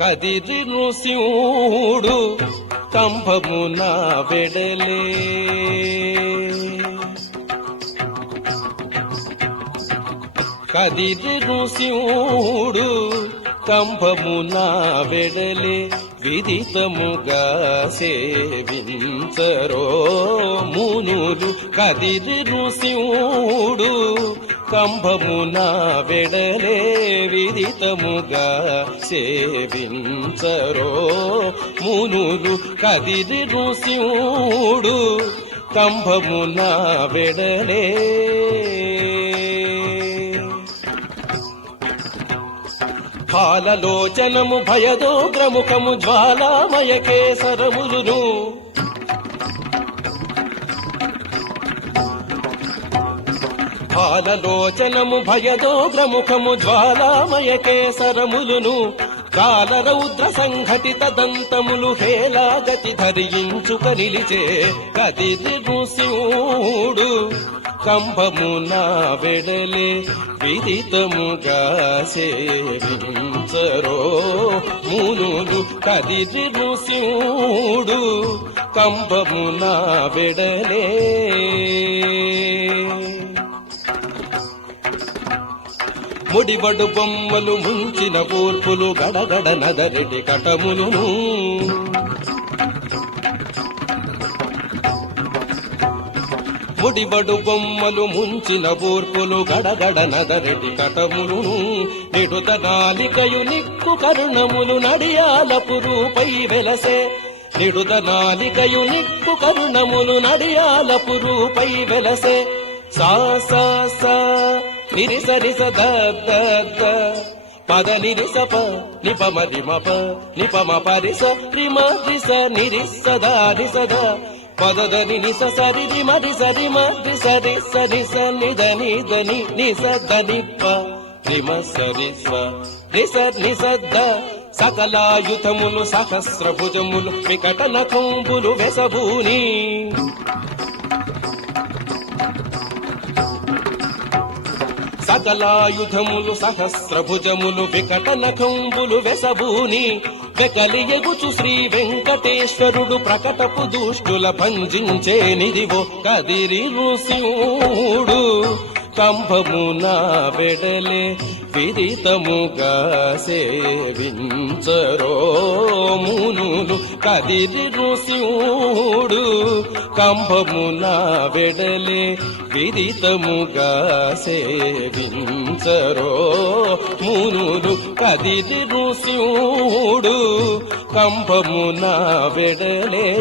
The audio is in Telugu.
కదిరి నృసింహుడు కంభమున వెడలే. కదిరి నృసింహుడు కంభమున వెడలే విదితముగా సేవించరో మునులు. కదిరిను నృసింహుడు కంభమున వెడలే విదితముగా సేవించరో. మునులు కదిరి నృసింహుడు కంభమున వెడలే. ఫాలలోచనము భయదోగ్రముఖము జ్వాలామయ కేసరములును ఫాలలోచనము భయదోగ్రముఖము జ్వాలామయ కేసరములును కాలరౌద్ర సంఘటిత దంతములు హేలాగతి ధరించుక నిలిచే కదిరి నృసింహుడు నా వెడలే విదితముగా సేవించరో మునులు కదిరి నృసింహుడు నా వెడలే ముడిబడు బొమ్మలు ముంచిన పూర్పులు గడగడ నదరెటి కటములును ముడిబడు బొమ్మలు ముంచిన పూర్పులు గడగడ నదరెటి కటములును నిడుత నాలికయు నిక్కు కరుణములు నడియాలపు రూపై వెలసే. నిడుత నాలికయు నిక్కు కరుణములు నడియాలపు రూపై వెలసే. సా సా సా నిరిస నిస ద ద ద పద నిరిస ప నిపమ రిమప నిపమ పరిస రిమ రిస నిరిస ద నిస ద పదదని నిస సరి రి మరి సరి మరి సరి సరి స నిద నిదని నిస దని ప రిమ సరి స్వ నిస నిస ద సకలాయుధములు సహస్ర భుజములు వికట నఖంబులు వెసభూని సకలాయుధములు సహస్రభుజములు వికట నఖంబులు వెసభూని వెకలి ఎగుచు శ్రీ వెంకటేశ్వరుడు ప్రకటపు దుష్టుల భంజించే నిదివో కదిరి నృసింహుడు కంభమున వెడలే విదితముగా సేవించరో మునులు కదిరి నృసింహుడు కంభమున వెడలే విదితముగా సేవించరో. మునులు కదిలి ఋషివుడు కంభమున వెడలే.